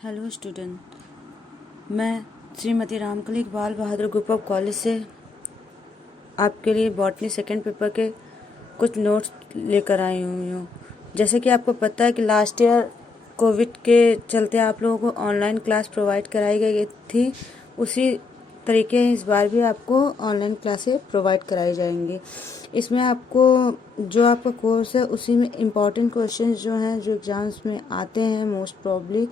Hello student, मैं श्रीमती रामकली बाल बहादुर group of college से आपके लिए बॉटनी सेकेंड पेपर के कुछ नोट्स लेकर आई हुई हूँ। जैसे कि आपको पता है कि लास्ट ईयर कोविड के चलते आप लोगों को ऑनलाइन क्लास प्रोवाइड कराई गई थी, उसी तरीके इस बार भी आपको ऑनलाइन क्लासेस प्रोवाइड कराई जाएंगी। इसमें आपको जो आपका कोर्स है उसी में इम्पॉर्टेंट क्वेश्चंस जो हैं जो एग्ज़ाम्स में आते हैं मोस्ट प्रॉब्ली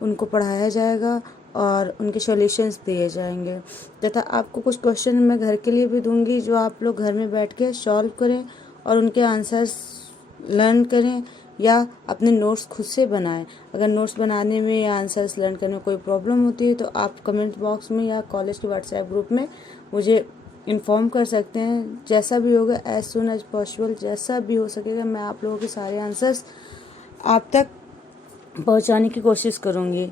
उनको पढ़ाया जाएगा और उनके सॉल्यूशंस दिए जाएंगे तथा आपको कुछ क्वेश्चन मैं घर के लिए भी दूंगी जो आप लोग घर में बैठ के सॉल्व करें और उनके आंसर्स लर्न करें या अपने नोट्स खुद से बनाएं। अगर नोट्स बनाने में या आंसर्स लर्न करने में कोई प्रॉब्लम होती है तो आप कमेंट बॉक्स में या कॉलेज के व्हाट्सएप ग्रुप में मुझे इन्फॉर्म कर सकते हैं। जैसा भी होगा एज सुन एज पॉसिबल जैसा भी हो सकेगा मैं आप लोगों के सारे आंसर्स आप तक पहुंचाने की कोशिश करूंगी।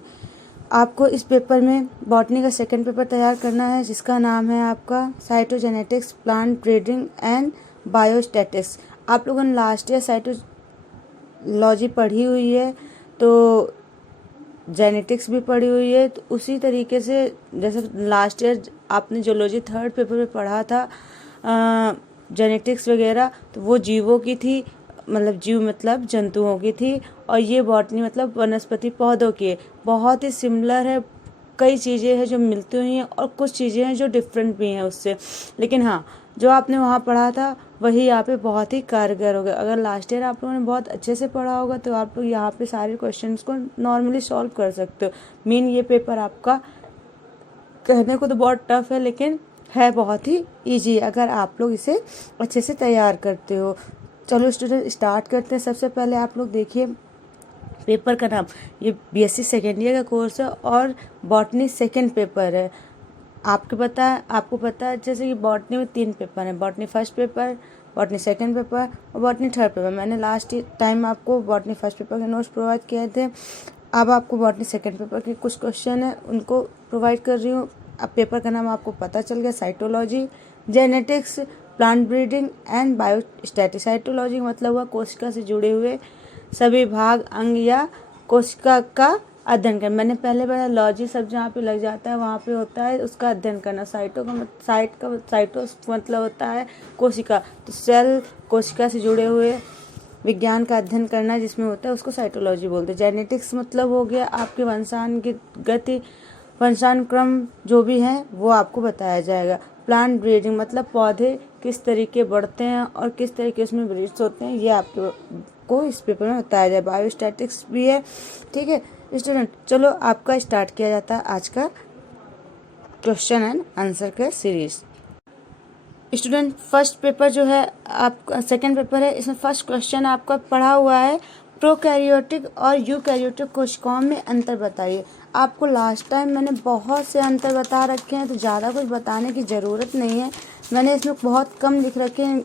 आपको इस पेपर में बॉटनी का सेकंड पेपर तैयार करना है जिसका नाम है आपका cytogenetics, plant breeding and biostatics. आप लोगों ने लास्ट ईयर साइटोलॉजी पढ़ी हुई है तो जेनेटिक्स भी पढ़ी हुई है, तो उसी तरीके से जैसे लास्ट ईयर आपने जूलॉजी थर्ड पेपर में पढ़ा था जेनेटिक्स वगैरह, तो वो जीवों की थी, मतलब जीव मतलब जंतुओं की थी, और ये बॉटनी मतलब वनस्पति पौधों की है। बहुत ही सिमिलर है, कई चीज़ें हैं जो मिलती हुई हैं और कुछ चीज़ें हैं जो डिफरेंट भी हैं उससे, लेकिन हाँ जो आपने वहाँ पढ़ा था वही यहाँ पे बहुत ही कारगर होगा। अगर लास्ट ईयर आप लोगों ने बहुत अच्छे से पढ़ा होगा तो आप लोग यहाँ पे सारे क्वेश्चंस को नॉर्मली सॉल्व कर सकते हो। मेन ये पेपर आपका कहने को तो बहुत टफ है लेकिन है बहुत ही ईजी अगर आप लोग इसे अच्छे से तैयार करते हो। चलो स्टूडेंट स्टार्ट करते हैं। सबसे पहले आप लोग देखिए पेपर का नाम, ये बीएससी सेकेंड ईयर का कोर्स है और बॉटनी सेकेंड पेपर है। आपको पता है जैसे कि बॉटनी में 3 पेपर हैं, botany first paper, botany second paper और बॉटनी थर्ड पेपर। मैंने लास्ट टाइम आपको बॉटनी फर्स्ट पेपर के नोट्स प्रोवाइड किए थे, अब आपको बॉटनी सेकेंड पेपर के कुछ क्वेश्चन है उनको प्रोवाइड कर रही हूँ। अब पेपर का नाम आपको पता चल गया, cytology, genetics, plant breeding and biostatics. Cytology मतलब हुआ कोशिका से जुड़े हुए सभी भाग, अंग या कोशिका का अध्ययन करना। मैंने पहले बताया लॉजी सब जहाँ पे लग जाता है वहाँ पे होता है उसका अध्ययन करना। साइटो मतलब होता है कोशिका, तो सेल कोशिका से जुड़े हुए विज्ञान का अध्ययन करना जिसमें होता है उसको साइटोलॉजी बोलते हैं। जेनेटिक्स मतलब हो गया आपके वंशानुक्रम जो भी है वो आपको बताया जाएगा। प्लांट ब्रीडिंग मतलब पौधे किस तरीके बढ़ते हैं और किस तरीके उसमें ब्रीड्स होते हैं ये आपको इस पेपर में बताया जाए। बायोस्टैटिक्स भी है। ठीक है स्टूडेंट, चलो आपका स्टार्ट किया जाता है आज का क्वेश्चन एंड आंसर का सीरीज। स्टूडेंट फर्स्ट पेपर जो है आपका सेकंड पेपर है, इसमें फर्स्ट क्वेश्चन आपका पढ़ा हुआ है प्रोकैरियोटिक और यूकैरियोटिक कोशिकाओं में अंतर बताइए। आपको लास्ट टाइम मैंने बहुत से अंतर बता रखे हैं तो ज़्यादा कुछ बताने की ज़रूरत नहीं है। मैंने इसमें बहुत कम लिख रखे हैं,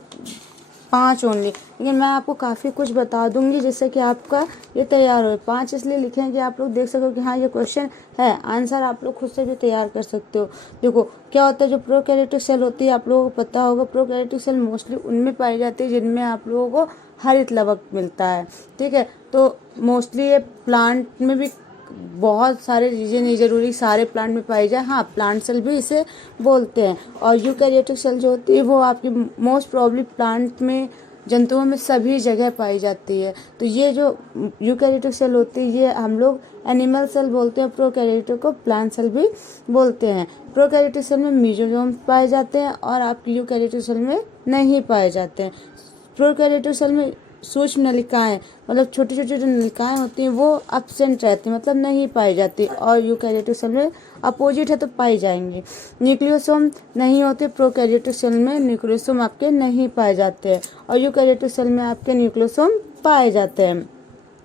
5 ओनली, लेकिन मैं आपको काफ़ी कुछ बता दूंगी जिससे कि आपका ये तैयार हो। 5 इसलिए लिखे हैं कि आप लोग देख सको कि हाँ ये क्वेश्चन है, आंसर आप लोग खुद से भी तैयार कर सकते हो। देखो क्या होता है, जो प्रोकैरियोटिक सेल होती है आप लोगों को पता होगा, प्रोकैरियोटिक सेल मोस्टली उनमें पाई जाती है जिनमें आप लोगों को हरित लवक मिलता है। ठीक है, तो मोस्टली ये प्लांट में भी बहुत सारे चीज़ें नहीं जरूरी सारे प्लांट में पाई जाए, हाँ प्लांट सेल भी इसे बोलते हैं। और यूकैरियोटिक सेल जो होती है वो आपकी मोस्ट प्रॉब्ली प्लांट में जंतुओं में सभी जगह पाई जाती है। तो ये जो यूकैरियोटिक सेल होती है ये हम लोग एनिमल सेल बोलते हैं, प्रोकैरियोटिक को प्लांट सेल भी बोलते हैं। प्रोकैरियोटिक सेल में मेसोसोम पाए जाते हैं और आपकी यूकैरियोटिक सेल में नहीं पाए जाते हैं। प्रोकैरियोटिक सेल में सूक्ष्म नलिकाएं मतलब छोटी छोटी जो नलिकाएं होती हैं वो एब्सेंट रहती हैं मतलब नहीं पाई जाती, और यूकैरियोटिक सेल में अपोजिट है तो पाई जाएंगी। न्यूक्लियोसोम नहीं होते प्रोकैरियोटिक सेल में, न्यूक्लियोसोम आपके नहीं पाए जाते हैं और यूकैरियोटिक सेल में आपके न्यूक्लियोसोम पाए जाते हैं।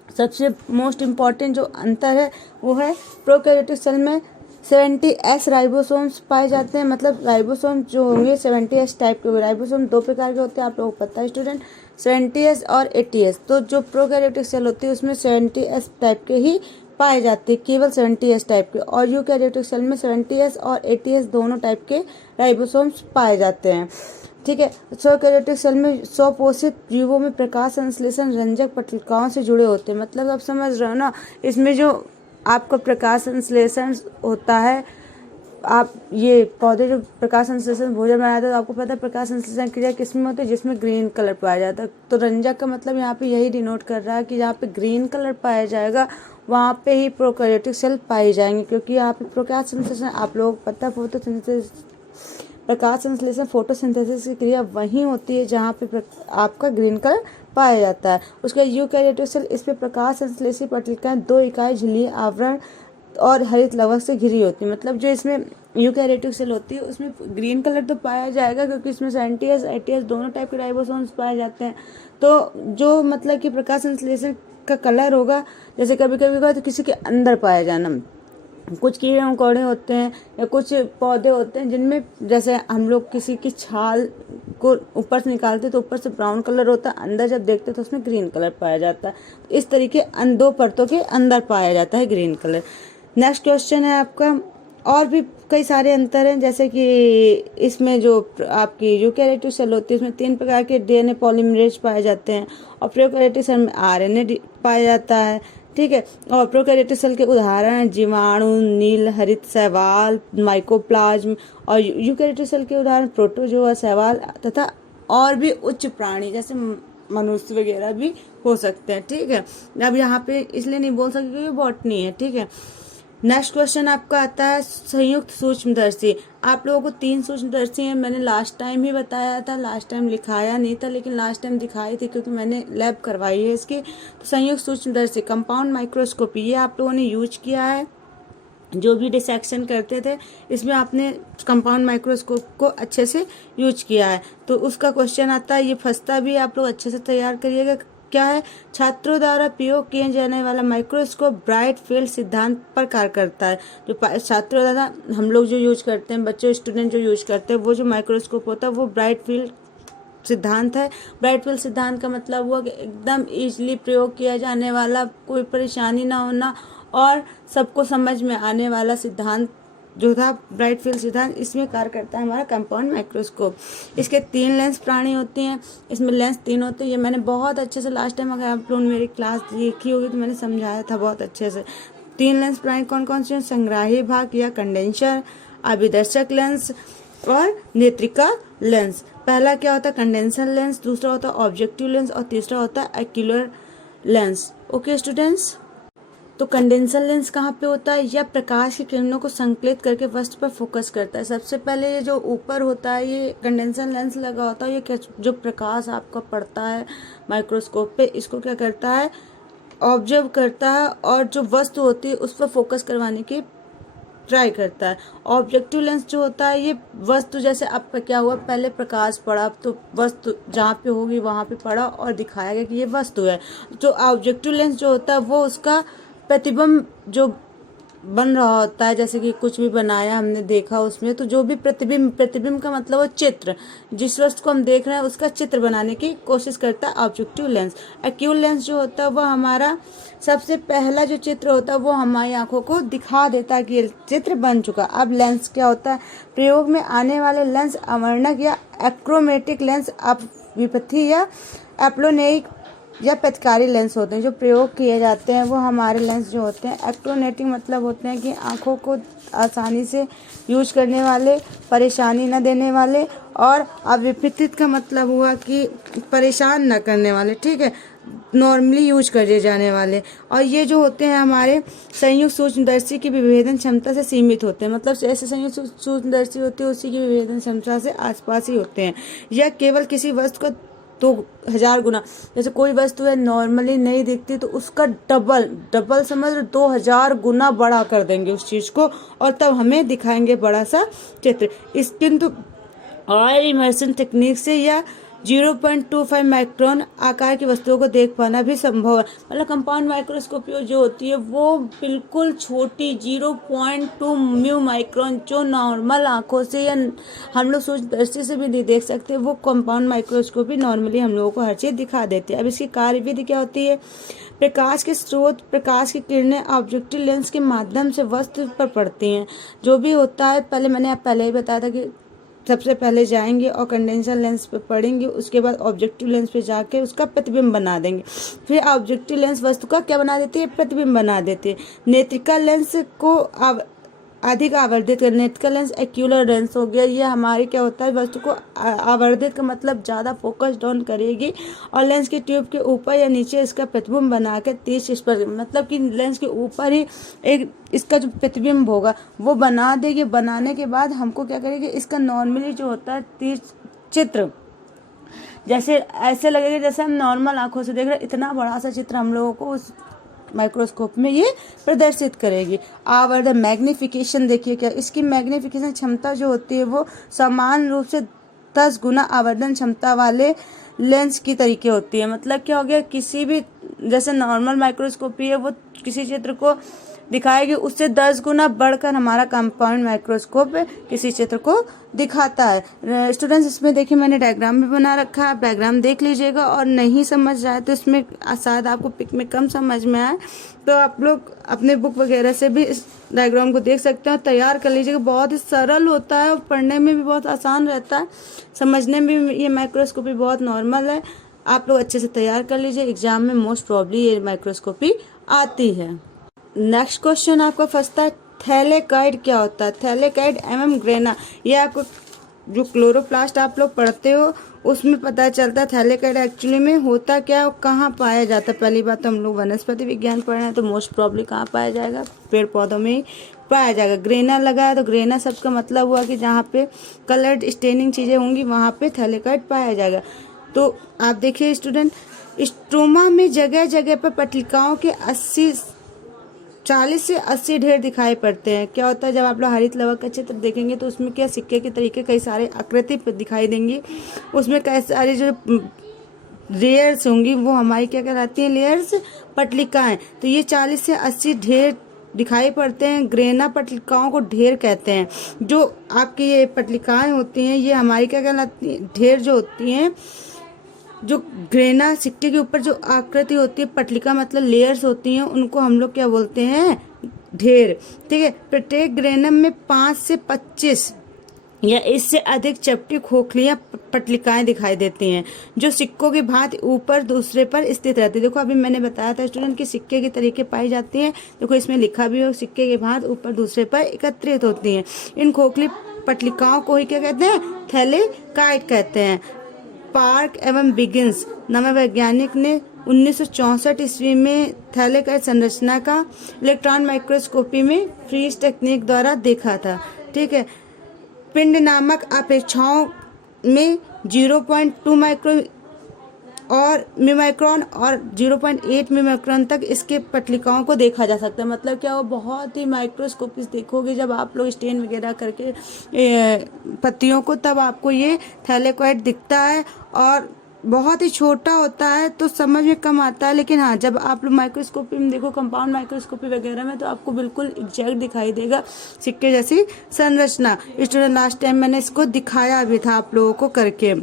सबसे मोस्ट इम्पॉर्टेंट जो अंतर है वो है प्रोकैरियोटिक सेल में 70S राइबोसोम्स पाए जाते हैं, मतलब राइबोसोम जो होंगे 70S टाइप के। राइबोसोम 2 प्रकार के होते हैं, आप लोगों को पता है स्टूडेंट, 70S और 80S। तो जो प्रोकैरियोटिक सेल होती है उसमें 70S टाइप के ही पाए जाते हैं, केवल 70S टाइप के, और यूकैरियोटिक सेल में 70S और 80S दोनों टाइप के राइबोसोम्स पाए जाते हैं। ठीक है, प्रोकैरियोटिक सेल में स्वपोषित जीवों में प्रकाश संश्लेषण रंजक पट्टिकाओं से जुड़े होते हैं। मतलब आप समझ रहे हो ना, इसमें जो आपका प्रकाश संश्लेषण होता है। आप ये पौधे जो प्रकाश संश्लेषण भोजन बनाते हैं, तो आपको पता है प्रकाश संश्लेषण क्रिया किसमें होती है, जिसमें ग्रीन कलर पाया जाता है। तो रंजक का मतलब यहाँ पे यही डिनोट कर रहा है कि जहाँ पे ग्रीन कलर पाया जाएगा वहाँ पे ही प्रोकैरियोटिक सेल पाई जाएंगे, क्योंकि यहाँ पे प्रकाश संश्लेषण आप लोगों को पता है फोटोसिंथेसिस, प्रकाश संश्लेषण फोटोसिंथेसिस की क्रिया वहीं होती है जहाँ पे आपका ग्रीन कलर पाया जाता है। उसके यूकैरियोटिक सेल, इस पे प्रकाश संश्लेषी पट्टिकाएं 2 इकाई झिल्ली आवरण और हरित लवक से घिरी होती है। मतलब जो इसमें यूकैरियोटिक सेल होती है उसमें ग्रीन कलर तो पाया जाएगा, क्योंकि इसमें एंटीएस एटीएस दोनों टाइप के राइबोसोम्स पाए जाते हैं। तो जो मतलब कि प्रकाश संश्लेषण का कलर होगा, जैसे कभी कभी होगा तो किसी के अंदर पाया जाना, कुछ कीड़े मकोड़े होते हैं या कुछ पौधे होते हैं जिनमें जैसे हम लोग किसी की छाल को ऊपर से निकालते हैं तो ऊपर से ब्राउन कलर होता है, अंदर जब देखते हैं तो उसमें ग्रीन कलर पाया जाता है। इस तरीके 2 परतों के अंदर पाया जाता है ग्रीन कलर। नेक्स्ट क्वेश्चन है आपका, और भी कई सारे अंतर हैं, जैसे कि इसमें जो आपकी यूकैरियोटिक सेल होती है उसमें 3 प्रकार के डीएनए पॉलीमरेज पाए जाते हैं, और प्रोकैरियोटिक सेल में आरएनए पाया जाता है। ठीक है, और प्रोकैरियोटिक सेल के उदाहरण जीवाणु, नील हरित शैवाल, माइकोप्लाज्म, और यूकैरियोटिक सेल के उदाहरण प्रोटोजोआ, शैवाल तथा और भी उच्च प्राणी जैसे मनुष्य वगैरह भी हो सकते हैं। ठीक है, अब यहाँ पे इसलिए नहीं बोल सकते क्योंकि बॉटनी है। ठीक है, नेक्स्ट क्वेश्चन आपका आता है संयुक्त सूक्ष्मदर्शी। आप लोगों को 3 सूक्ष्मदर्शी हैं, मैंने लास्ट टाइम ही बताया था, लास्ट टाइम लिखाया नहीं था लेकिन लास्ट टाइम दिखाई थी क्योंकि मैंने लैब करवाई है इसकी। तो संयुक्त सूक्ष्मदर्शी कंपाउंड माइक्रोस्कोपी ये आप लोगों ने यूज किया है, जो भी डिसेक्शन करते थे इसमें आपने कंपाउंड माइक्रोस्कोप को अच्छे से यूज किया है। तो उसका क्वेश्चन आता है, ये फंसता भी आप लोग अच्छे से तैयार करिएगा। क्या है, छात्रों द्वारा प्रयोग किए जाने वाला माइक्रोस्कोप ब्राइट फील्ड सिद्धांत पर कार्य करता है। जो छात्रों द्वारा हम लोग जो यूज करते हैं, बच्चे स्टूडेंट जो यूज करते हैं, वो जो माइक्रोस्कोप होता है वो ब्राइट फील्ड सिद्धांत है। ब्राइट फील्ड सिद्धांत का मतलब हुआ कि एकदम इजीली प्रयोग किया जाने वाला, कोई परेशानी ना होना और सबको समझ में आने वाला सिद्धांत जो था ब्राइट फील्ड सिद्धांत, इसमें कार्य करता है हमारा कंपाउंड माइक्रोस्कोप। इसके 3 लेंस प्राणी होती हैं, इसमें लेंस 3 होते हैं। ये मैंने बहुत अच्छे से लास्ट टाइम, अगर आप लोगों ने मेरी क्लास देखी होगी तो मैंने समझाया था बहुत अच्छे से। 3 लेंस प्राणी कौन कौन से हैं, संग्राही भाग या कंडेंसर, अभिदर्शक लेंस और नेत्रिका लेंस। पहला क्या होता है, कंडेंसर लेंस, दूसरा होता है ऑब्जेक्टिव लेंस और तीसरा होता है एक्यूलर लेंस। ओके स्टूडेंट्स, तो कंडेंसर लेंस कहाँ पे होता है, यह प्रकाश की किरणों को संकलित करके वस्तु पर फोकस करता है। सबसे पहले ये जो ऊपर होता है ये कंडेंसर लेंस लगा होता है, ये जो प्रकाश आपका पड़ता है माइक्रोस्कोप पे, इसको क्या करता है, ऑब्जर्व करता है और जो वस्तु होती है उस पर फोकस करवाने की ट्राई करता है। ऑब्जेक्टिव लेंस जो होता है ये वस्तु, जैसे आपका क्या हुआ, पहले प्रकाश पड़ा तो वस्तु जहाँ पे होगी वहाँ पे पड़ा और दिखाया गया कि ये वस्तु है। तो ऑब्जेक्टिव लेंस जो होता है वो उसका प्रतिबिंब जो बन रहा होता है, जैसे कि कुछ भी बनाया हमने देखा उसमें, तो जो भी प्रतिबिंब का मतलब वो चित्र, जिस वस्तु को हम देख रहे हैं उसका चित्र बनाने की कोशिश करता है ऑब्जेक्टिव लेंस। एक्यूल लेंस जो होता है वो हमारा सबसे पहला जो चित्र होता है वो हमारी आंखों को दिखा देता है कि ये चित्र बन चुका। अब लेंस क्या होता है, प्रयोग में आने वाले लेंस अवर्णक या एक्रोमेटिक लेंस, विपथी या एप्लोनेइक या प्रतिकारी लेंस होते हैं। जो प्रयोग किए जाते हैं वो हमारे लेंस जो होते हैं एक्ट्रोनेटिक मतलब होते हैं कि आंखों को आसानी से यूज करने वाले, परेशानी न देने वाले, और अविपथित का मतलब हुआ कि परेशान न करने वाले। ठीक है, नॉर्मली यूज करे जाने वाले। और ये जो होते हैं हमारे संयुक्त सूक्ष्मदर्शी की विभेदन क्षमता से सीमित होते हैं, मतलब जैसे संयुक्त सूक्ष्मदर्शी होती है उसी की विभेदन क्षमता से आसपास ही होते हैं। यह केवल किसी वस्तु को 2000 गुना, जैसे कोई वस्तु है नॉर्मली नहीं दिखती तो उसका डबल समझ 2000 गुना बड़ा कर देंगे उस चीज को और तब हमें दिखाएंगे बड़ा सा चित्र। इस किंतु ऑयल इमर्शन टेक्निक से या 0.25 माइक्रोन आकार की वस्तुओं को देख पाना भी संभव है। मतलब कंपाउंड माइक्रोस्कोपी जो होती है वो बिल्कुल छोटी 0.2 म्यू माइक्रोन, जो नॉर्मल आंखों से या हम लोग सूक्ष्मदर्शी से भी नहीं देख सकते, वो कंपाउंड माइक्रोस्कोपी नॉर्मली हम लोगों को हर चीज़ दिखा देती है। अब इसकी कार्यविधि क्या होती है, प्रकाश के स्रोत, प्रकाश की किरणें ऑब्जेक्टिव लेंस के माध्यम से वस्तु पर पड़ती हैं। जो भी होता है, पहले मैंने पहले ही बताया था कि सबसे पहले जाएंगे और कंडेंसर लेंस पे पढ़ेंगे, उसके बाद ऑब्जेक्टिव लेंस पे जाके उसका प्रतिबिंब बना देंगे। फिर ऑब्जेक्टिव लेंस वस्तु का क्या बना देती है, प्रतिबिंब बना देती है। नेत्रिका लेंस को अधिक आवर्धित कर, नेत्रिका लेंस एक्यूलर लेंस हो गया, ये हमारे क्या होता है, वस्तु को आवर्धित का मतलब ज़्यादा फोकस डाउन करेगी और लेंस के ट्यूब के ऊपर या नीचे इसका प्रतिबिंब बना के 30 पर, मतलब कि लेंस के ऊपर ही एक इसका जो प्रतिबिंब होगा वो बना देगी। बनाने के बाद हमको क्या करेगी, इसका नॉर्मली जो होता है 30 चित्र, जैसे ऐसे लगेगा जैसे हम नॉर्मल आंखों से देख रहे हैं, इतना बड़ा सा चित्र हम लोगों को उस माइक्रोस्कोप में ये प्रदर्शित करेगी। आवर्धन मैग्निफिकेशन देखिए क्या, इसकी मैग्निफिकेशन क्षमता जो होती है वो समान रूप से 10 गुना आवर्धन क्षमता वाले लेंस की तरीके होती है। मतलब क्या हो गया, किसी भी जैसे नॉर्मल माइक्रोस्कोपी है वो किसी चित्र को दिखाएगी, उससे 10 गुना बढ़कर हमारा कंपाउंड माइक्रोस्कोप किसी चित्र को दिखाता है। स्टूडेंट्स इसमें देखिए मैंने डायग्राम भी बना रखा है, आप डायग्राम देख लीजिएगा और नहीं समझ आए तो इसमें शायद आपको पिक में कम समझ में आए तो आप लोग अपने बुक वगैरह से भी इस डायग्राम को देख सकते हैं और तैयार कर लीजिएगा। बहुत ही सरल होता है और पढ़ने में भी बहुत आसान रहता है, समझने में भी ये माइक्रोस्कोपी बहुत नॉर्मल है। आप लोग अच्छे से तैयार कर लीजिए, एग्जाम में मोस्ट प्रॉब्ली ये माइक्रोस्कोपी आती है। नेक्स्ट क्वेश्चन आपका फंसता है, थैलेकाइड क्या होता है। थैलेकाइड एवं ग्रेना, ये आपको जो क्लोरोप्लास्ट आप लोग पढ़ते हो उसमें पता चलता है थैलेकाइड एक्चुअली में होता क्या और कहाँ पाया जाता है। पहली बात तो हम लोग वनस्पति विज्ञान पढ़ रहे हैं तो मोस्ट प्रॉब्ली कहाँ पाया जाएगा, पेड़ पौधों में ही पाया जाएगा। ग्रेना लगा है तो ग्रेना शब्द का मतलब हुआ कि जहाँ पे कलर्ड स्टेनिंग चीज़ें होंगी वहाँ पे थैलेकाइड पाया जाएगा। तो आप देखिए स्टूडेंट, स्ट्रोमा में जगह जगह पर पट्टिकाओं के 40 से 80 ढेर दिखाई पड़ते हैं। क्या होता है, जब आप लोग हरित लवक का चित्र देखेंगे तो उसमें क्या सिक्के के तरीके कई सारे आकृति दिखाई देंगी, उसमें कई सारी जो लेयर्स होंगी वो हमारी क्या कहलाती हैं, लेयर्स, पट्टिकाएं। तो ये 40 से 80 ढेर दिखाई पड़ते हैं। ग्रेना पट्टिकाओं को ढेर कहते हैं। जो आपकी ये पट्टिकाएं होती हैं ये हमारी क्या कहलाती हैं, ढेर जो होती हैं। जो ग्रेना सिक्के के ऊपर जो आकृति होती है, पट्टिका मतलब लेयर्स होती हैं, उनको हम लोग क्या बोलते हैं, ढेर। ठीक है, प्रत्येक ग्रेनम में 5 से 25 या इससे अधिक चपटी खोखलियां पट्टिकाएं दिखाई देती हैं जो सिक्कों की भांति ऊपर दूसरे पर स्थित रहती है। देखो अभी मैंने बताया था स्टूडेंट कि सिक्के के तरीके पाई जाती हैं। देखो इसमें लिखा भी हो, सिक्के की भांति ऊपर दूसरे पर एकत्रित होती हैं। इन खोखली पट्टिकाओं को ही क्या कहते हैं, थैलेकाइड कहते हैं। पार्क एवं बिगिंस नामक वैज्ञानिक ने 1964 ईस्वी में थैलेकाइड संरचना का इलेक्ट्रॉन माइक्रोस्कोपी में फ्रीज टेक्निक द्वारा देखा था। ठीक है, पिंड नामक अपेक्षाओं में 0.2 माइक्रो और मिमाइक्रोन और 0.8 मिमाइक्रोन तक इसके पट्टिकाओं को देखा जा सकता है। मतलब क्या, वो बहुत ही माइक्रोस्कोपी देखोगे जब आप लोग स्टेन वगैरह करके पत्तियों को, तब आपको ये थैलेकाइड दिखता है और बहुत ही छोटा होता है तो समझ में कम आता है। लेकिन हाँ, जब आप लोग माइक्रोस्कोपी में देखो, कंपाउंड माइक्रोस्कोपी वगैरह में, तो आपको बिल्कुल एग्जैक्ट दिखाई देगा सिक्के जैसी संरचना। स्टूडेंट लास्ट टाइम मैंने इसको दिखाया भी था आप लोगों को करके।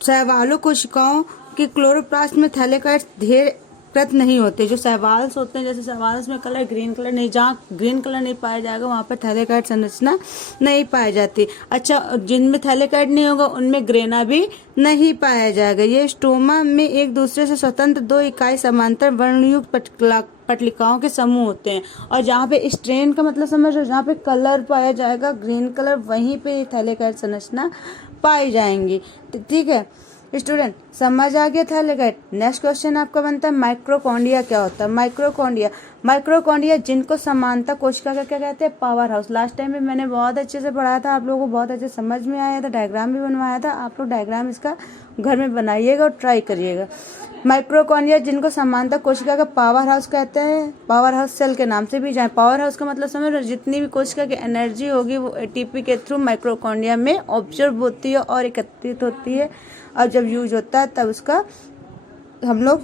शैवालों कोशिकाओं की क्लोरोप्लास्ट में थैलेकाइड ढेर कृत नहीं होते। जो शैवाल्स होते हैं, जैसे शैवाल्स में कलर ग्रीन कलर नहीं, जहाँ ग्रीन कलर नहीं पाया जाएगा वहाँ पर थैलेकाइड संरचना नहीं पाई जाती। अच्छा, जिनमें थैलेकाइड नहीं होगा उनमें ग्रेना भी नहीं पाया जाएगा। ये स्ट्रोमा में एक दूसरे से स्वतंत्र 2 इकाई समांतर वर्णयुक्त पट्टिकाओं के समूह होते हैं। और जहाँ पे स्ट्रेन का मतलब समझ लो, जहाँ पे कलर पाया जाएगा ग्रीन कलर, वहीं पे थैलेकाइड संरचना पाई जाएंगी। ठीक है स्टूडेंट, समझ आ गया थैलेकाइड। नेक्स्ट क्वेश्चन आपका बनता है, माइक्रोकॉन्डिया क्या होता है। माइक्रोकॉन्डिया जिनको समानता कोशिका का क्या कहते हैं, पावर हाउस। लास्ट टाइम में मैंने बहुत अच्छे से पढ़ाया था, आप लोगों को बहुत अच्छे समझ में आया था, डायग्राम भी बनवाया था। आप लोग डायग्राम इसका घर में बनाइएगा और ट्राई करिएगा। माइक्रोकॉन्डिया जिनको समानता कोशिका का पावर हाउस कहते हैं, पावर हाउस सेल के नाम से भी जाए। पावर हाउस का मतलब समझ लो, जितनी भी कोशिका की एनर्जी होगी वो एटीपी के थ्रू माइक्रोकॉन्डिया में ऑब्जर्व होती है और एकत्रित होती है, और जब यूज होता है तब उसका हम लोग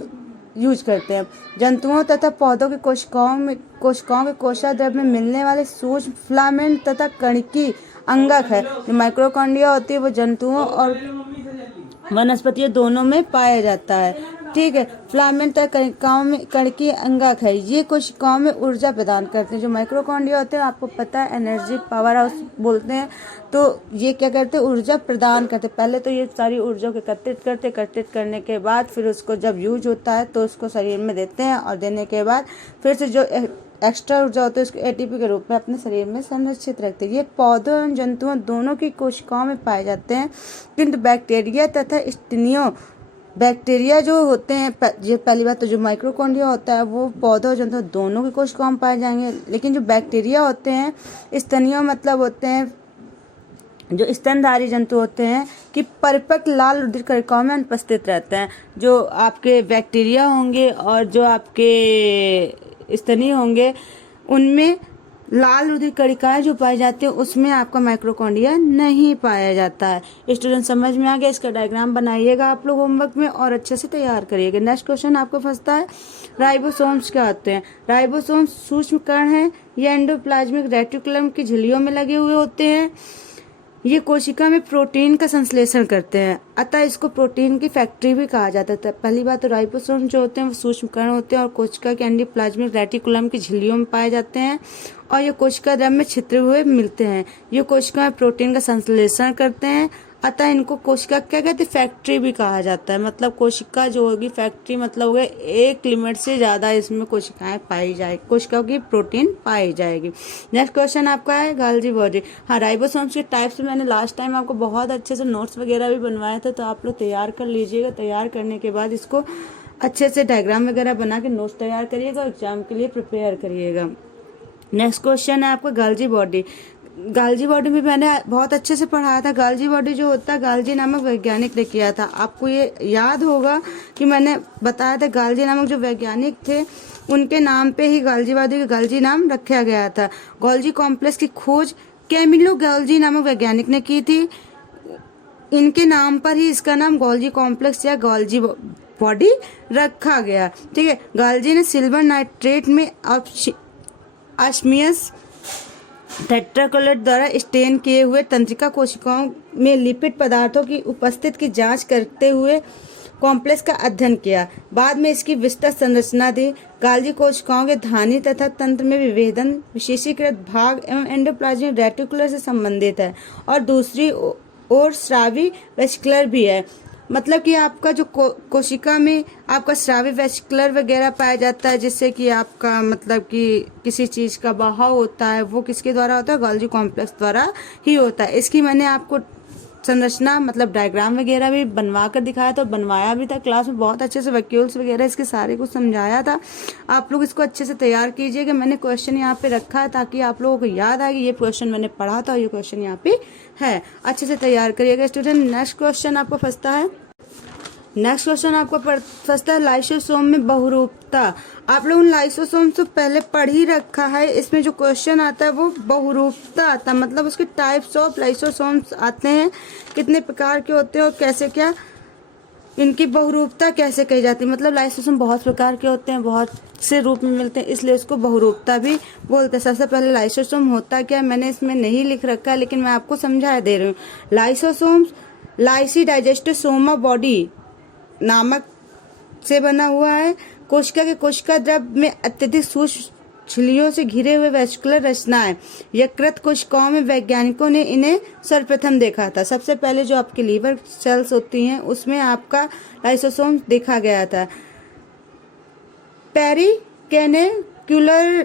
यूज करते हैं। जंतुओं तथा पौधों की कोशिकाओं के कोशाद्रव्य में मिलने वाले सूक्ष्म फिलामेंट तथा कणिकी अंगक है। जो माइक्रोकॉन्डिया होती है वो जंतुओं और वनस्पतियों दोनों में पाया जाता है। ठीक है। फिलामेंट कोशिकाओं में कण की अंगाक है, ये कोशिकाओं में ऊर्जा प्रदान करते हैं। जो माइक्रोकॉन्ड्रिया होते हैं आपको पता है एनर्जी पावर हाउस बोलते हैं, तो ये क्या करते हैं, ऊर्जा प्रदान करते हैं। पहले तो ये सारी ऊर्जा को एकत्रित करने के बाद फिर उसको जब यूज होता है तो उसको शरीर में देते हैं, और देने के बाद फिर से जो एक्स्ट्रा ऊर्जा होती है उसको एटीपी के रूप में अपने शरीर में संरक्षित रखते हैं। ये पौधों एवं जंतुओं दोनों की कोशिकाओं में पाए जाते हैं, किंतु बैक्टीरिया तथा स्तनियों, बैक्टीरिया जो होते हैं, ये पहली बात तो जो माइक्रोकॉन्ड्रिया होता है वो पौधों और जंतुओं दोनों की कोशिकाओं में पाए जाएंगे, लेकिन जो बैक्टीरिया होते हैं, स्तनियों मतलब होते हैं जो स्तनधारी जंतु होते हैं कि परिपक्व लाल रुधिर कणिकाओं में अनुपस्थित रहते हैं। जो आपके बैक्टीरिया होंगे और जो आपके स्तनीय होंगे उनमें लाल रुधिर कणिकाएं जो पाई जाती है उसमें आपका माइक्रोकॉन्ड्रिया नहीं पाया जाता है। स्टूडेंट समझ में आ गया, इसका डायग्राम बनाइएगा आप लोग होमवर्क में और अच्छे से तैयार करिएगा। नेक्स्ट क्वेश्चन आपको फंसता है, राइबोसोम्स क्या होते हैं। राइबोसोम्स सूक्ष्म कण हैं, ये एंडोप्लाज्मिक रेटिकुलम की झिल्लियों में लगे हुए होते हैं। ये कोशिका में प्रोटीन का संश्लेषण करते हैं, अतः इसको प्रोटीन की फैक्ट्री भी कहा जाता है। पहली बात तो राइबोसोम जो होते हैं वो सूक्ष्म कण होते हैं और कोशिका के एंडोप्लाज्मिक रेटिकुलम की झिल्लियों में पाए जाते हैं, और ये कोशिका द्रव्य में छिद्र हुए मिलते हैं। ये कोशिका में प्रोटीन का संश्लेषण करते हैं, अतः इनको कोशिका क्या कहते हैं, फैक्ट्री भी कहा जाता है। मतलब कोशिका जो होगी फैक्ट्री मतलब हो गया एक लिमिट से ज्यादा इसमें कोशिकाएं पाई जाए, कोशिकाओं की प्रोटीन पाई जाएगी। नेक्स्ट क्वेश्चन आपका है गाल्जी बॉडी। हाँ, राइबोसोम्स के टाइप्स में मैंने लास्ट टाइम आपको बहुत अच्छे से नोट्स वगैरह भी बनवाए थे, तो आप लोग तैयार कर लीजिएगा। तैयार करने के बाद इसको अच्छे से डायग्राम वगैरह बना के नोट्स तैयार करिएगा, एग्जाम के लिए प्रिपेयर करिएगा। नेक्स्ट क्वेश्चन है आपका गाल्जी बॉडी। गाल्जी बॉडी में मैंने बहुत अच्छे से पढ़ाया था। गाल्जी बॉडी जो होता है गाल्जी नामक वैज्ञानिक ने किया था। आपको ये याद होगा कि मैंने बताया था गाल्जी नामक जो वैज्ञानिक थे उनके नाम पे ही गाल्जी बॉडी का गाल्जी नाम रखा गया था। गोल्जी कॉम्प्लेक्स की खोज कैमिलो गाल्जी नामक वैज्ञानिक ने की थी। इनके नाम पर ही इसका नाम गोल्जी कॉम्प्लेक्स या गोल्जी बॉडी रखा गया। ठीक है, गाल्जी ने सिल्वर नाइट्रेट में ऑस्मियस टेट्राकोलेट द्वारा स्टेन किए हुए तंत्रिका कोशिकाओं में लिपिड पदार्थों की उपस्थिति की जांच करते हुए कॉम्प्लेक्स का अध्ययन किया। बाद में इसकी विस्तृत संरचना दी। गाल्जी कोशिकाओं के धानी तथा तंत्र में विभेदन विशेषीकृत भाग एवं एंडोप्लाज्मिक रेटिकुलर से संबंधित है, और दूसरी ओर स्रावी वेसिकुलर भी है। मतलब कि आपका जो कोशिका में आपका स्रावी वेसिकुलर वगैरह पाया जाता है, जिससे कि आपका मतलब कि किसी चीज का बहाव होता है वो किसके द्वारा होता है, गोल्जी कॉम्प्लेक्स द्वारा ही होता है। इसकी मैंने आपको संरचना मतलब डायग्राम वगैरह भी बनवा कर दिखाया था, बनवाया भी था क्लास में, बहुत अच्छे से वैक्यूल्स वगैरह इसके सारे कुछ समझाया था। आप लोग इसको अच्छे से तैयार कीजिएगा। मैंने क्वेश्चन यहाँ पे रखा है ताकि आप लोगों को याद आए कि ये क्वेश्चन मैंने पढ़ा था और ये क्वेश्चन यहाँ पे है। अच्छे से तैयार करिएगा स्टूडेंट। नेक्स्ट क्वेश्चन आपको फंसता है, नेक्स्ट क्वेश्चन आपको फंसता है लाइसोसोम में बहुरूपता। आप लोगों ने लाइसोसोम से पहले पढ़ ही रखा है। इसमें जो क्वेश्चन आता है वो बहुरूपता आता है, मतलब उसके टाइप्स ऑफ लाइसोसोम्स आते हैं, कितने प्रकार के होते हैं और कैसे क्या इनकी बहुरूपता कैसे कही जाती है। मतलब लाइसोसोम बहुत प्रकार के होते हैं, बहुत से रूप में मिलते हैं, इसलिए उसको बहुरूपता भी बोलते हैं। सबसे पहले लाइसोसोम होता क्या है मैंने इसमें नहीं लिख रखा है, लेकिन मैं आपको समझा दे रही हूँ। लाइसोसोम्स लाइसी डाइजेस्टिव सोमा बॉडी नामक से बना हुआ है। कोशिका के कोशिका द्रव्य में अत्यधिक सूक्ष्म झिल्लियों से घिरे हुए वेस्कुलर रचनाएं। यकृत कोशिकाओं में वैज्ञानिकों ने इन्हें सर्वप्रथम देखा था। सबसे पहले जो आपकी लीवर सेल्स होती हैं उसमें आपका लाइसोसोम देखा गया था। पेरिकेनेक्युलर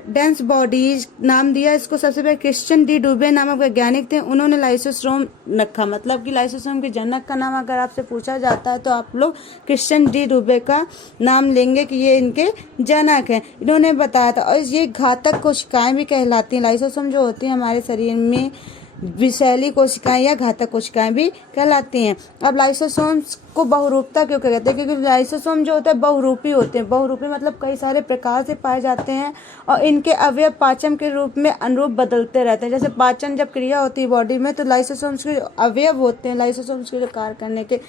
डेंस बॉडीज नाम दिया इसको सबसे पहले क्रिश्चियन डी डुबे नामक वैज्ञानिक थे, उन्होंने लाइसोसोम रखा। मतलब कि लाइसोसोम के जनक का नाम अगर आपसे पूछा जाता है तो आप लोग क्रिश्चियन डी डुबे का नाम लेंगे कि ये इनके जनक हैं, इन्होंने बताया था। और ये घातक कोशिकाएं भी कहलाती हैं। लाइसोसोम जो होती है हमारे शरीर में विषैली कोशिकाएं या घातक कोशिकाएं भी कहलाती हैं। अब लाइसोसोम्स को बहुरूपता क्यों कहते हैं, क्योंकि लाइसोसोम जो होता है बहुरूपी होते हैं। बहुरूपी मतलब कई सारे प्रकार से पाए जाते हैं और इनके अवयव पाचन के रूप में अनुरूप बदलते रहते हैं। जैसे पाचन जब क्रिया होती है बॉडी में तो लाइसोसोम्स के अवयव होते हैं, लाइसोसोम्स के जो कार्य करने के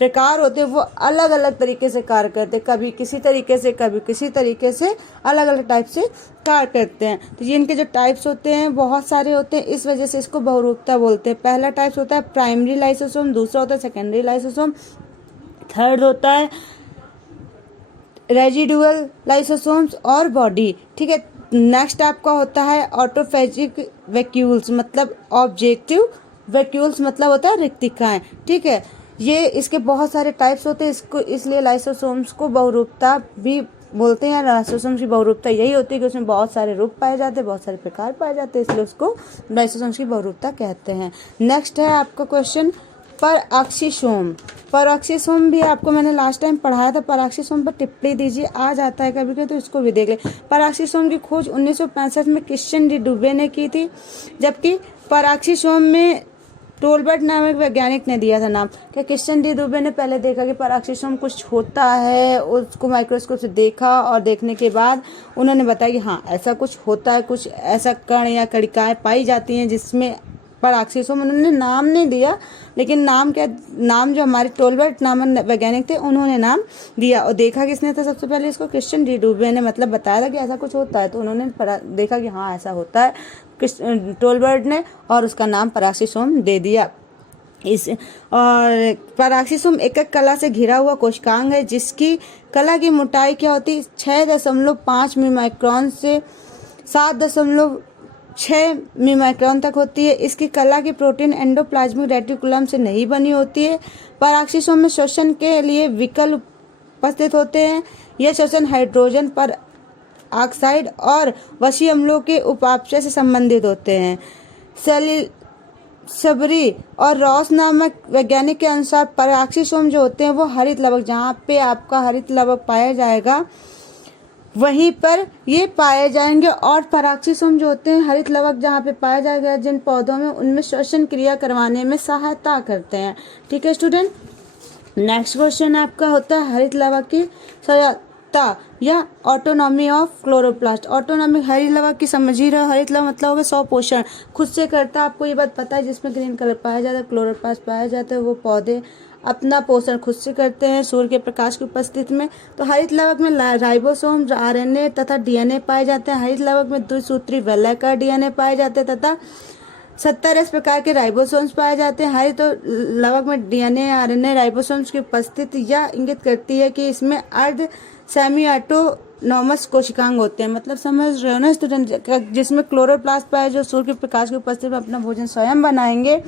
प्रकार होते हैं वो अलग अलग तरीके से कार्य करते हैं, कभी किसी तरीके से कभी किसी तरीके से अलग अलग टाइप से कार्य करते हैं। तो ये इनके जो टाइप्स होते हैं बहुत सारे होते हैं, इस वजह से इसको बहुरूपता बोलते हैं। पहला टाइप्स होता है प्राइमरी लाइसोसोम, दूसरा होता है सेकेंडरी लाइसोसोम, थर्ड होता है रेजिडुअल लाइसोसोम्स और बॉडी। ठीक है, नेक्स्ट आपका होता है ऑटोफेजिक वैक्यूल्स, मतलब ऑब्जेक्टिव वैक्यूल्स मतलब होता है रिक्तिकाएं। ठीक है, ये इसके बहुत सारे टाइप्स होते हैं, इसको इसलिए लाइसोसोम्स को बहुरूपता भी बोलते हैं। लाइसोसोम्स की बहुरूपता यही होती है कि उसमें बहुत सारे रूप पाए जाते हैं, बहुत सारे प्रकार पाए जाते हैं, इसलिए उसको लाइसोसोम्स की बहुरूपता कहते हैं। नेक्स्ट है आपका क्वेश्चन परऑक्सीसोम। परऑक्सीसोम भी आपको मैंने लास्ट टाइम पढ़ाया था, परऑक्सीसोम पर टिप्पणी दीजिए, आ जाता है कभी कभी, तो इसको भी देख ले। परऑक्सीसोम की खोज 1965 में क्रिश्चियन डी डुबे ने की थी, जबकि परऑक्सीसोम में टोलबर्ट नामक वैज्ञानिक ने दिया था नाम। क्या क्रिश्चियन डी डुबे ने पहले देखा कि परऑक्सीसोम कुछ होता है, उसको माइक्रोस्कोप से देखा और देखने के बाद उन्होंने बताया कि हाँ ऐसा कुछ होता है, कुछ ऐसा कण या कणिकाएं पाई जाती हैं जिसमें परऑक्सीसोम, उन्होंने नाम नहीं दिया, लेकिन नाम जो हमारे टोलबर्ट नामक वैज्ञानिक थे उन्होंने नाम दिया। और देखा किसने था सबसे पहले इसको? क्रिश्चियन डी डुबे ने, मतलब बताया था कि ऐसा कुछ होता है, तो उन्होंने देखा कि हाँ ऐसा होता है टोलबर्ट ने, और उसका नाम परऑक्सीसोम दे दिया। और परऑक्सीसोम एक कला से घिरा हुआ कोशिकांग है, जिसकी कला की मोटाई क्या होती है? 6.5 मिलीमाइक्रोन से 7.6 मिलीमाइक्रोन तक होती है। इसकी कला की प्रोटीन एंडोप्लाज्मिक रेटिकुलम से नहीं बनी होती है। परऑक्सीसोम में श्वसन के लिए विकल्प उपस्थित होते हैं। यह श्वसन हाइड्रोजन पर ऑक्साइड और वसी अम्लों के उपापचय से संबंधित होते हैं। सबरी और रॉस नामक वैज्ञानिक के अनुसार परऑक्सीसोम जो होते हैं वो हरित लवक, जहाँ पे आपका हरित लवक पाया जाएगा वहीं पर ये पाए जाएंगे। और परऑक्सीसोम जो होते हैं हरित लवक जहाँ पे पाया जाएगा जिन पौधों में, उनमें श्वसन क्रिया करवाने में सहायता करते हैं। ठीक है स्टूडेंट, नेक्स्ट क्वेश्चन आपका होता है हरित लवक की सहायता या ऑटोनॉमी ऑफ क्लोरोप्लास्ट। ऑटोनॉमी हरित लवक की समझ ही रहे हो, हरित लवक मतलब होगा स्वपोषण, खुद से करता है। आपको ये बात पता है, जिसमें ग्रीन कलर पाया जाता है, क्लोरोप्लास्ट पाया जाता है, वो पौधे अपना पोषण खुद से करते हैं सूर्य के प्रकाश की उपस्थिति में। तो हरित लवक में राइबोसोम, आरएनए तथा डीएनए पाए जाते हैं। हरित लवक में द्विसूत्री वलयाकार डीएनए पाए जाते हैं तथा 70 प्रकार के राइबोसोम्स पाए जाते हैं। हरित लवक में डीएनए, आरएनए, राइबोसोम्स की उपस्थिति यह इंगित करती है कि इसमें अर्ध सेमी ऑटोनॉमस कोशिकांग होते हैं। मतलब समझ रहे हो ना स्टूडेंट, जिसमें क्लोरोप्लास्ट पाए जो सूर्य के प्रकाश की उपस्थिति में अपना भोजन स्वयं बनाएंगे।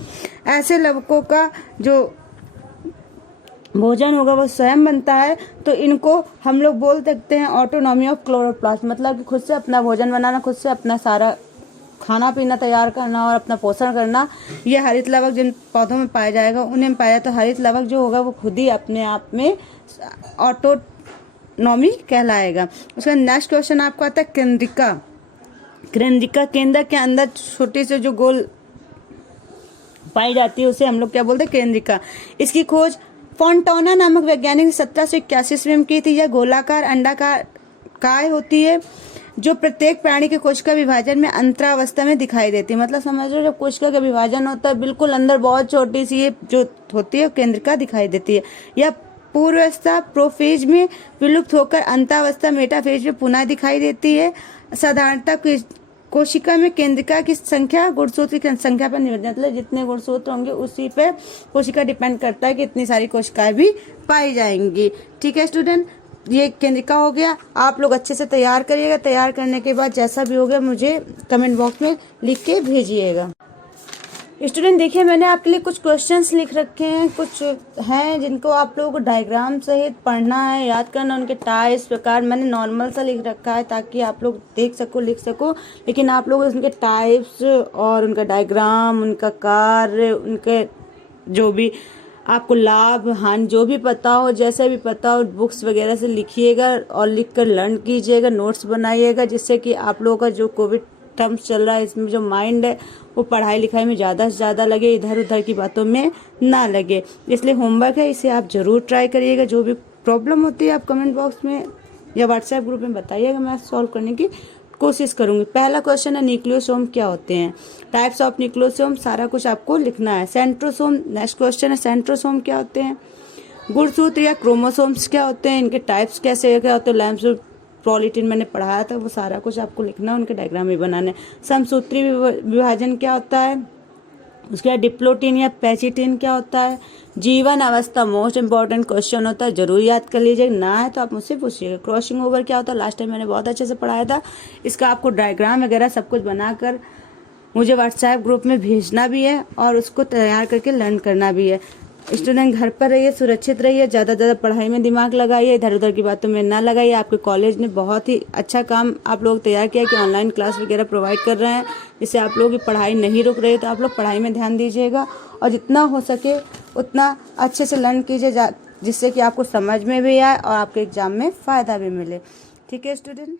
ऐसे लवकों का जो भोजन होगा वो स्वयं बनता है, तो इनको हम लोग बोल सकते हैं ऑटोनॉमी ऑफ क्लोरोप्लास्ट, मतलब कि खुद से अपना भोजन बनाना, खुद से अपना सारा खाना पीना तैयार करना और अपना पोषण करना। ये हरित लवक जिन पौधों में पाया जाएगा उन्हें पाया, तो हरित लवक जो होगा वो खुद ही अपने आप में ऑटोनॉमी कहलाएगा। उसका नेक्स्ट क्वेश्चन आपको आता है केंद्रिका। केंद्रिका केंद्र के अंदर छोटी से जो गोल पाई जाती है उसे हम लोग क्या बोलते हैं? केंद्रिका। इसकी खोज फोंटाना नामक वैज्ञानिक ने 1781 ईस्वी में की थी। यह गोलाकार अंडाकार काय होती है जो प्रत्येक प्राणी के कोशिका विभाजन में अंतरावस्था में दिखाई देती है। मतलब समझ लो जब कोशिका का विभाजन होता है बिल्कुल अंदर बहुत छोटी सी ये जो होती है केंद्रिका दिखाई देती है। यह पूर्वावस्था प्रोफेज में विलुप्त होकर अंतावस्था मेटाफेज में पुनः दिखाई देती है। साधारणतः कोशिका में केंद्रिका की संख्या गुणसूत्र की संख्या पर निर्भर, मतलब जितने गुणसूत्र होंगे उसी पे कोशिका डिपेंड करता है कि इतनी सारी कोशिकाएं भी पाई जाएंगी। ठीक है स्टूडेंट, ये केंद्रिका हो गया। आप लोग अच्छे से तैयार करिएगा। तैयार करने के बाद जैसा भी होगा मुझे कमेंट बॉक्स में लिख के भेजिएगा। स्टूडेंट देखिए, मैंने आपके लिए कुछ क्वेश्चंस लिख रखे हैं, कुछ हैं जिनको आप लोगों को डायग्राम सहित पढ़ना है, याद करना, उनके टाइप्स प्रकार मैंने नॉर्मल सा लिख रखा है ताकि आप लोग देख सको, लिख सको, लेकिन आप लोग उनके टाइप्स और उनका डायग्राम, उनका कार्य, उनके जो भी आपको लाभ हानि जो भी पता हो, जैसे भी पता हो, बुक्स वगैरह से लिखिएगा और लिख कर लर्न कीजिएगा, नोट्स बनाइएगा, जिससे कि आप लोगों का जो कोविड टर्म्स चल रहा है इसमें जो माइंड है वो पढ़ाई लिखाई में ज़्यादा से ज़्यादा लगे, इधर उधर की बातों में ना लगे। इसलिए होमवर्क है, इसे आप ज़रूर ट्राई करिएगा। जो भी प्रॉब्लम होती है आप कमेंट बॉक्स में या व्हाट्सएप ग्रुप में बताइएगा, मैं सॉल्व करने की कोशिश करूंगी। पहला क्वेश्चन है न्यूक्लियोसोम क्या होते हैं, टाइप्स ऑफ न्यूक्लियोसोम, सारा कुछ आपको लिखना है। सेंट्रोसोम, नेक्स्ट क्वेश्चन है सेंट्रोसोम क्या होते हैं। गुणसूत्र या क्रोमोसोम्स क्या होते हैं, इनके टाइप्स कैसे क्या होते हैं। लैम्पसूत्र, प्रोलीटिन मैंने पढ़ाया था, वो सारा कुछ आपको लिखना है, उनके डायग्राम भी बनाने। समसूत्री विभाजन क्या होता है। उसके बाद डिप्लोटिन या पैचिटिन क्या होता है, जीवन अवस्था मोस्ट इंपॉर्टेंट क्वेश्चन होता है, जरूर याद कर लीजिएगा, ना है तो आप मुझसे पूछिएगा। क्रॉसिंग ओवर क्या होता है, लास्ट टाइम मैंने बहुत अच्छे से पढ़ाया था। इसका आपको डायग्राम वगैरह सब कुछ बनाकर मुझे व्हाट्सएप ग्रुप में भेजना भी है और उसको तैयार करके लर्न करना भी है। स्टूडेंट घर पर रहिए, सुरक्षित रहिए, ज़्यादा ज़्यादा पढ़ाई में दिमाग लगाइए, इधर उधर की बातों में ना लगाइए। आपके कॉलेज ने बहुत ही अच्छा काम आप लोग तैयार किया कि ऑनलाइन क्लास वगैरह प्रोवाइड कर रहे हैं, जिससे आप लोगों की पढ़ाई नहीं रुक रही है। तो आप लोग पढ़ाई में ध्यान दीजिएगा और जितना हो सके उतना अच्छे से लर्न कीजिए, जिससे कि आपको समझ में भी आए और आपके एग्ज़ाम में फ़ायदा भी मिले। ठीक है स्टूडेंट।